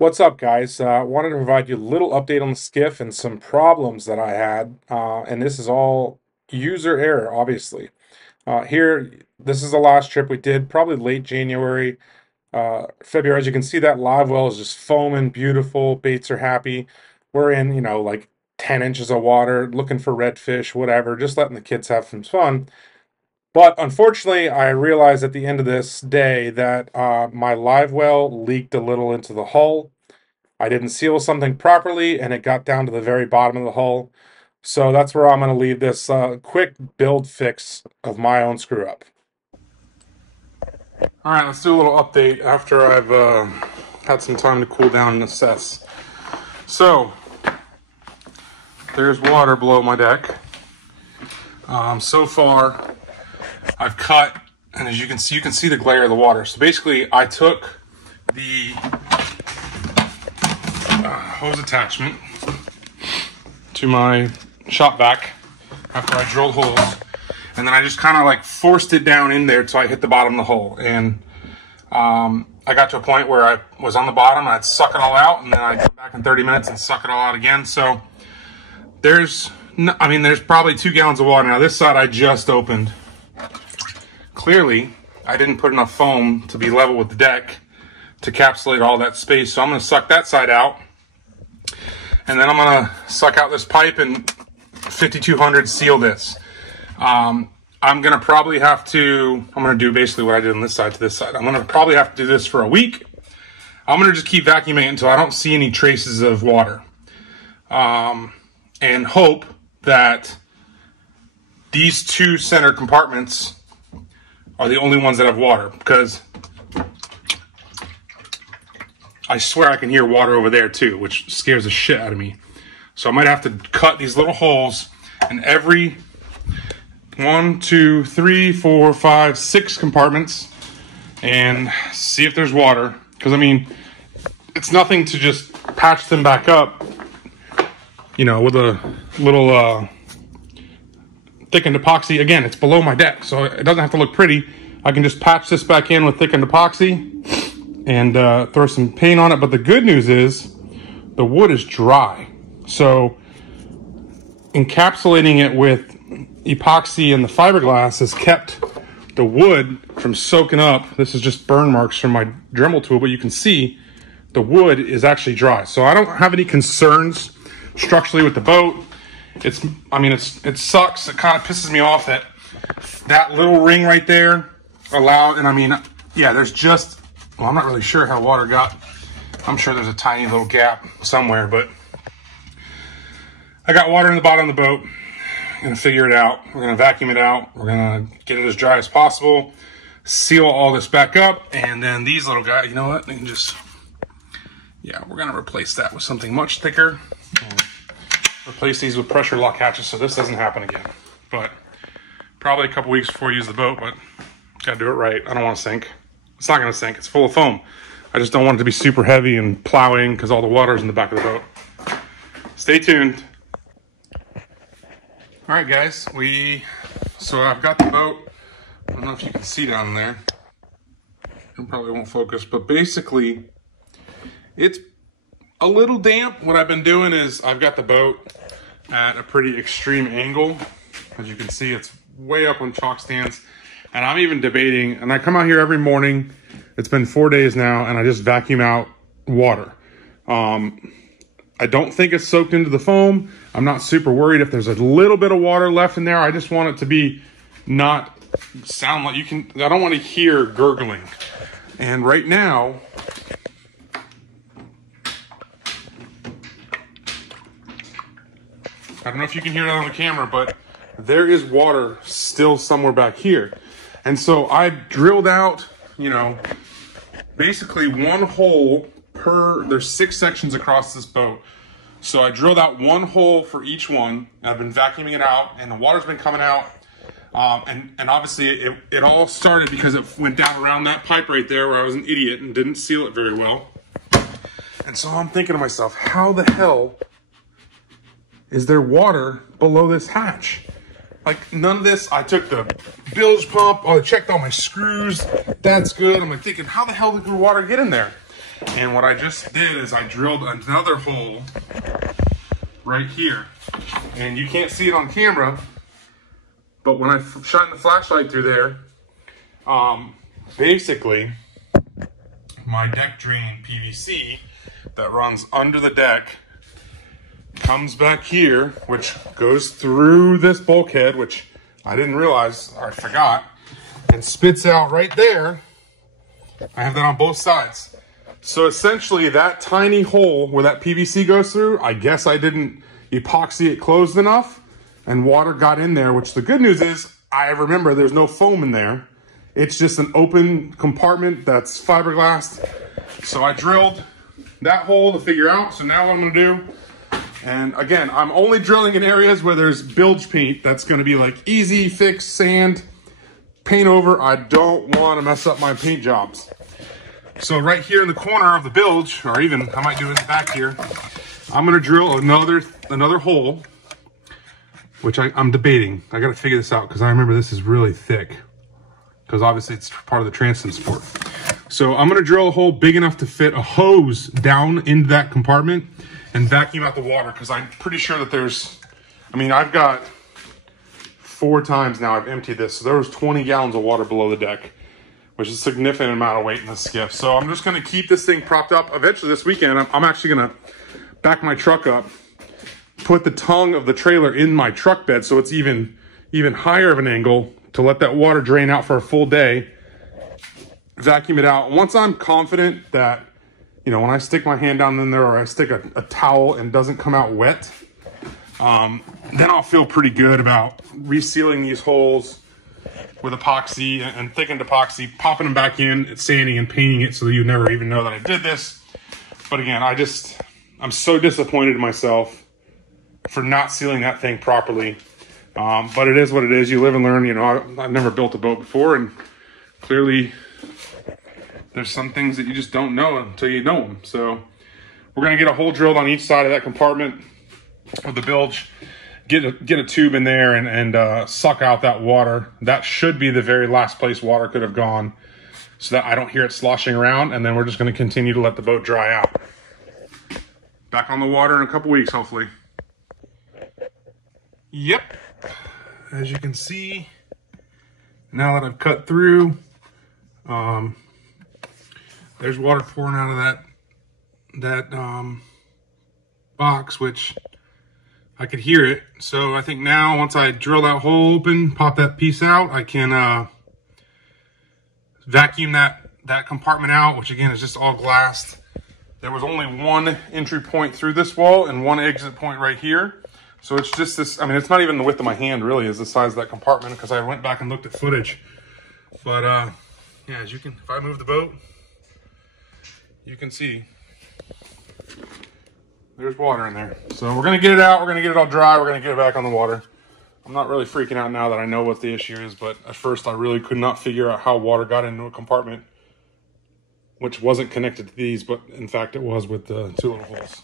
What's up, guys? Wanted to provide you a little update on the skiff and some problems that I had. And this is all user error, obviously. This is the last trip we did, probably late January, February. As you can see, that live well is just foaming, beautiful. Baits are happy. We're in, like 10 inches of water, looking for redfish, whatever, just letting the kids have some fun. But unfortunately, I realized at the end of this day that my live well leaked a little into the hull. I didn't seal something properly, and it got down to the very bottom of the hull. So that's where I'm going to leave this quick build fix of my own screw up. All right, let's do a little update after I've had some time to cool down and assess. So there's water below my deck. So far, I've cut, and as you can see the glare of the water. So basically, I took the hose attachment to my shop vac after I drilled holes, and then I just kind of like forced it down in there till I hit the bottom of the hole. And I got to a point where I was on the bottom, and I'd suck it all out, and then I'd come back in 30 minutes and suck it all out again. So there's probably 2 gallons of water. Now this side I just opened. Clearly, I didn't put enough foam to be level with the deck to encapsulate all that space. So I'm going to suck that side out, and then I'm going to suck out this pipe and 5200 seal this. I'm going to probably have to, I'm going to do basically what I did on this side to this side. I'm going to probably have to do this for a week. I'm going to just keep vacuuming it until I don't see any traces of water. And hope that these 2 center compartments are the only ones that have water, because I swear I can hear water over there too, which scares the shit out of me. So I might have to cut these little holes in every 1, 2, 3, 4, 5, 6 compartments and see if there's water. Because I mean, it's nothing to just patch them back up, with a little thickened epoxy. Again, it's below my deck, so it doesn't have to look pretty. I can just patch this back in with thickened epoxy and throw some paint on it. But the good news is the wood is dry. So encapsulating it with epoxy and the fiberglass has kept the wood from soaking up. This is just burn marks from my Dremel tool, but you can see the wood is actually dry. So I don't have any concerns structurally with the boat. It sucks. It kind of pisses me off that little ring right there there's just, well, I'm not really sure how water got. I'm sure there's a tiny little gap somewhere, but I got water in the bottom of the boat. I'm gonna figure it out. We're gonna vacuum it out. We're gonna get it as dry as possible, seal all this back up, and then these little guys, you know what? They can just, we're gonna replace that with something much thicker. Replace these with pressure lock hatches so this doesn't happen again. But probably a couple weeks before we use the boat, but gotta do it right. I don't want to sink. It's not gonna sink. It's full of foam. I just don't want it to be super heavy and plowing because all the water's in the back of the boat. Stay tuned. All right, guys. So I've got the boat. I don't know if you can see down there. It probably won't focus, but basically it's a little damp. What I've been doing is I've got the boat at a pretty extreme angle. As you can see, it's way up on chalk stands. And I'm even debating, and I come out here every morning. It's been 4 days now, and I just vacuum out water. I don't think it's soaked into the foam. I'm not super worried if there's a little bit of water left in there. I just want it to be not sound like I don't want to hear gurgling. And right now, I don't know if you can hear that on the camera, but there is water still somewhere back here. And so I drilled out, basically 1 hole there's 6 sections across this boat. So I drilled out 1 hole for each one. I've been vacuuming it out, and the water's been coming out. And obviously it all started because it went down around that pipe right there where I was an idiot and didn't seal it very well. And so I'm thinking to myself, how the hell is there water below this hatch? Like, none of this. I took the bilge pump, I checked all my screws, that's good. I'm like thinking, how the hell did the water get in there? And what I just did is I drilled another hole right here. And you can't see it on camera, but when I shine the flashlight through there, basically my deck drain PVC that runs under the deck comes back here, which goes through this bulkhead, which I didn't realize, or I forgot, and spits out right there. I have that on both sides. So essentially that tiny hole where that PVC goes through, I guess I didn't epoxy it closed enough and water got in there, which the good news is, I remember there's no foam in there. It's just an open compartment that's fiberglass. So I drilled that hole to figure out. So now what I'm gonna do, and again, I'm only drilling in areas where there's bilge paint. That's gonna be like easy fix, sand, paint over. I don't wanna mess up my paint jobs. So right here in the corner of the bilge, or even I might do it in the back here, I'm gonna drill another hole, which I'm debating. I gotta figure this out because I remember this is really thick, because obviously it's part of the transom support. So I'm gonna drill a hole big enough to fit a hose down into that compartment and vacuum out the water, because I'm pretty sure that there's, I mean, I've got 4 times now I've emptied this, so there was 20 gallons of water below the deck, which is a significant amount of weight in this skiff. So I'm just gonna keep this thing propped up. Eventually this weekend, I'm actually gonna back my truck up, put the tongue of the trailer in my truck bed so it's even higher of an angle to let that water drain out for a full day, vacuum it out. Once I'm confident that, you know, when I stick my hand down in there or I stick a towel and doesn't come out wet, then I'll feel pretty good about resealing these holes with epoxy and thickened epoxy, popping them back in, sanding and painting it so that you never even know that I did this. But again, I'm so disappointed in myself for not sealing that thing properly. But it is what it is. You live and learn. You know, I've never built a boat before, and clearly there's some things that you just don't know until you know them. So we're gonna get a hole drilled on each side of that compartment of the bilge, get a tube in there and suck out that water. That should be the very last place water could have gone, so that I don't hear it sloshing around. And then we're just gonna continue to let the boat dry out. Back on the water in a couple weeks, hopefully. Yep. As you can see, now that I've cut through, there's water pouring out of that box, which I could hear it. So I think now once I drill that hole open, pop that piece out, I can vacuum that compartment out, which again is just all glassed. There was only one entry point through this wall and one exit point right here. So it's just this, I mean, it's not even the width of my hand really, is the size of that compartment, because I went back and looked at footage. But yeah, as you can, if I move the boat, you can see there's water in there. So we're gonna get it out, we're gonna get it all dry, we're gonna get it back on the water. I'm not really freaking out now that I know what the issue is, but at first I really could not figure out how water got into a compartment which wasn't connected to these, but in fact it was with the 2 little holes.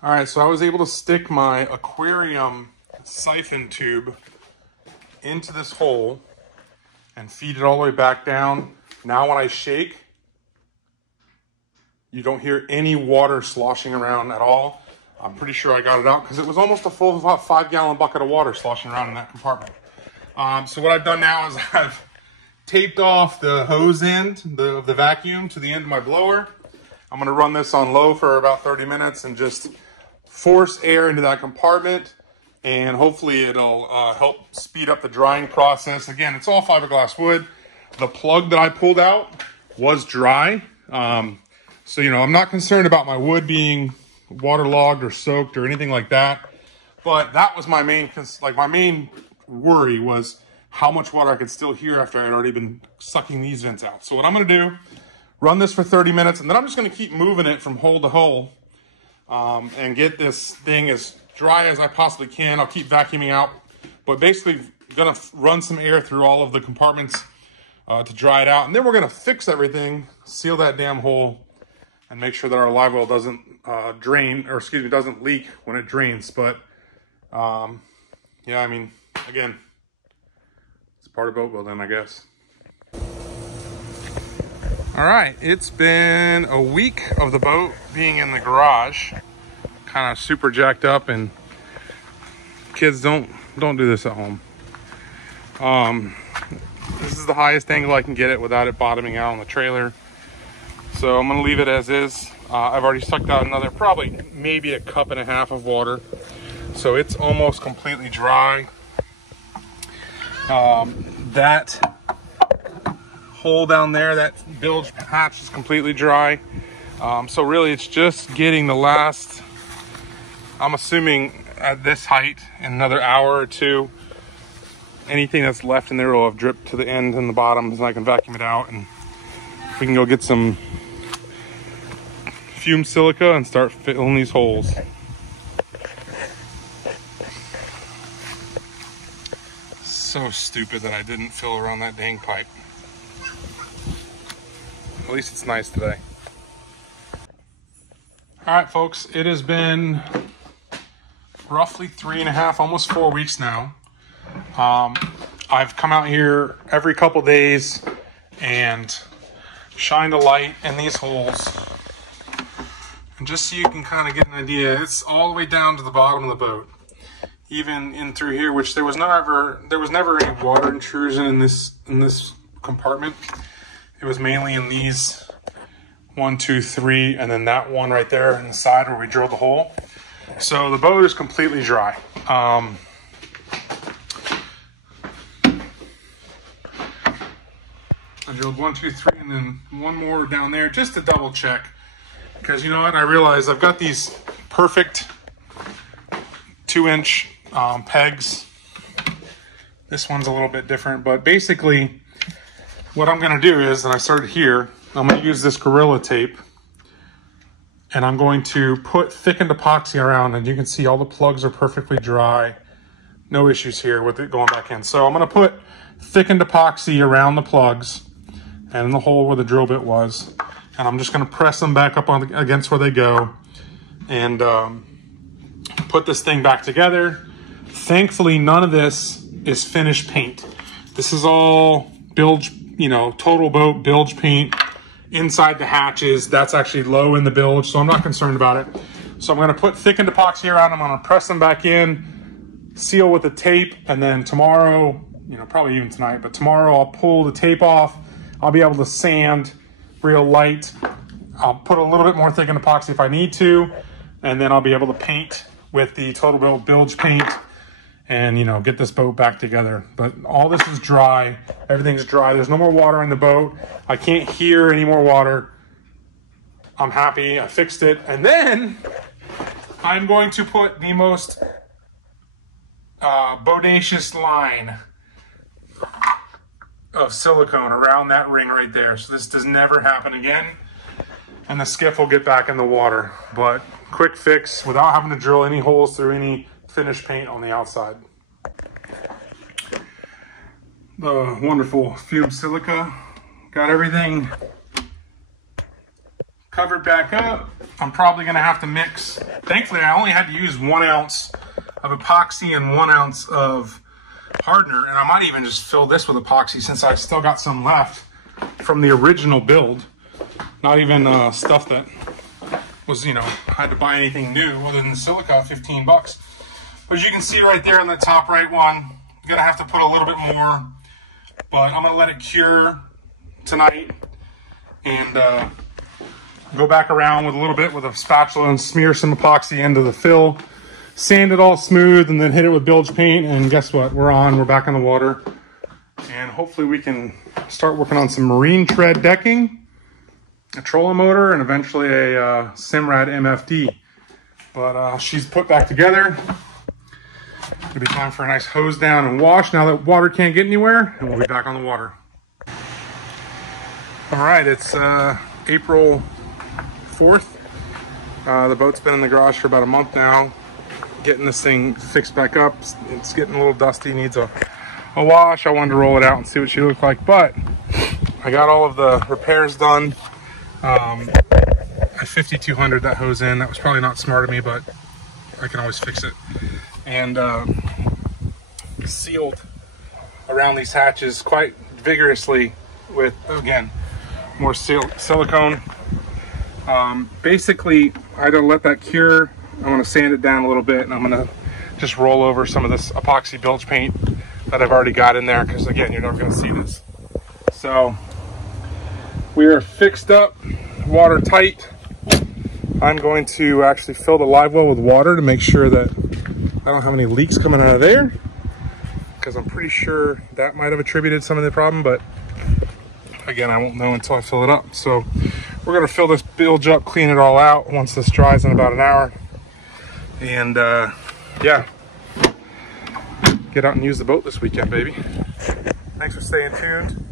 All right, so I was able to stick my aquarium siphon tube into this hole and feed it all the way back down. Now when I shake, you don't hear any water sloshing around at all. I'm pretty sure I got it out because it was almost a full about 5-gallon bucket of water sloshing around in that compartment. So what I've done now is I've taped off the hose end of the vacuum to the end of my blower. I'm gonna run this on low for about 30 minutes and just force air into that compartment, and hopefully it'll help speed up the drying process. Again, it's all fiberglass wood. The plug that I pulled out was dry. So, you know, I'm not concerned about my wood being waterlogged or soaked or anything like that. But that was my main, my main worry was how much water I could still hear after I had already been sucking these vents out. So what I'm gonna do, run this for 30 minutes, and then I'm just gonna keep moving it from hole to hole and get this thing as dry as I possibly can. I'll keep vacuuming out, but basically gonna run some air through all of the compartments to dry it out. And then we're gonna fix everything, seal that damn hole, and make sure that our live well doesn't doesn't leak when it drains. But yeah, I mean, again, it's part of boat building, I guess. All right, it's been a week of the boat being in the garage, kind of super jacked up, and kids don't do this at home. This is the highest angle I can get it without it bottoming out on the trailer. So I'm gonna leave it as is. I've already sucked out another, probably maybe a cup and a half of water. So it's almost completely dry. That hole down there, that bilge hatch is completely dry. So really it's just getting the last, I'm assuming at this height, in another hour or two, anything that's left in there will have dripped to the end and the bottom, and I can vacuum it out, and we can go get some fume silica and start filling these holes. So stupid that I didn't fill around that dang pipe. At least it's nice today. All right, folks, it has been roughly 3.5, almost 4 weeks now. I've come out here every couple days and shined a light in these holes. And just so you can kind of get an idea, it's all the way down to the bottom of the boat. Even in through here, which there was never any water intrusion in this compartment. It was mainly in these 1, 2, 3, and then that one right there on the side where we drilled the hole. So the boat is completely dry. I drilled 1, 2, 3, and then one more down there just to double check. Because you know what, I realized I've got these perfect 2-inch pegs. This one's a little bit different, but basically what I'm gonna do is, and I started here, I'm gonna use this Gorilla tape, and I'm going to put thickened epoxy around, and you can see all the plugs are perfectly dry. No issues here with it going back in. So I'm gonna put thickened epoxy around the plugs and in the hole where the drill bit was, and I'm just gonna press them back up on against where they go, and put this thing back together. Thankfully, none of this is finished paint. This is all bilge, total boat bilge paint inside the hatches. That's actually low in the bilge, so I'm not concerned about it. So I'm gonna put thickened epoxy around them. I'm gonna press them back in, seal with the tape, and then tomorrow, probably even tonight, but tomorrow I'll pull the tape off. I'll be able to sand real light. I'll put a little bit more thickened epoxy if I need to, and then I'll be able to paint with the total boat bilge paint and get this boat back together. But all this is dry. Everything's dry. There's no more water in the boat. I can't hear any more water. I'm happy. I fixed it. And then I'm going to put the most bodacious line of silicone around that ring right there. So this does never happen again. And the skiff will get back in the water. But quick fix without having to drill any holes through any finished paint on the outside. The wonderful fume silica. Got everything covered back up. I'm probably gonna have to mix. Thankfully, I only had to use 1 ounce of epoxy and 1 ounce of hardener. And I might even just fill this with epoxy since I still got some left from the original build. Not even stuff that was, had to buy anything new other than silica, 15 bucks. But as you can see right there on the top right one, you're gonna have to put a little bit more, but I'm gonna let it cure tonight and go back around with a little bit with a spatula and smear some epoxy into the fill, sand it all smooth, and then hit it with bilge paint. And guess what? We're back in the water. And hopefully we can start working on some marine tread decking, a trolling motor, and eventually a Simrad MFD. But she's put back together. It'll be time for a nice hose down and wash now that water can't get anywhere, and we'll be back on the water. All right, it's April 4th. The boat's been in the garage for about a month now. Getting this thing fixed back up. It's getting a little dusty, needs a wash. I wanted to roll it out and see what she looked like, but I got all of the repairs done. I 5200 that hose in. That was probably not smart of me, but I can always fix it. And sealed around these hatches quite vigorously with, again, more silicone. Basically, I had to let that cure. I'm going to sand it down a little bit, and I'm going to just roll over some of this epoxy bilge paint that I've already got in there, because again, you're never going to see this. So we are fixed up, watertight. I'm going to actually fill the live well with water to make sure that I don't have any leaks coming out of there, because I'm pretty sure that might have attributed some of the problem, but again, I won't know until I fill it up. So we're going to fill this bilge up, clean it all out once this dries in about an hour, and yeah, get out and use the boat this weekend, baby. Thanks for staying tuned.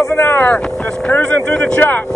An hour, just cruising through the chop.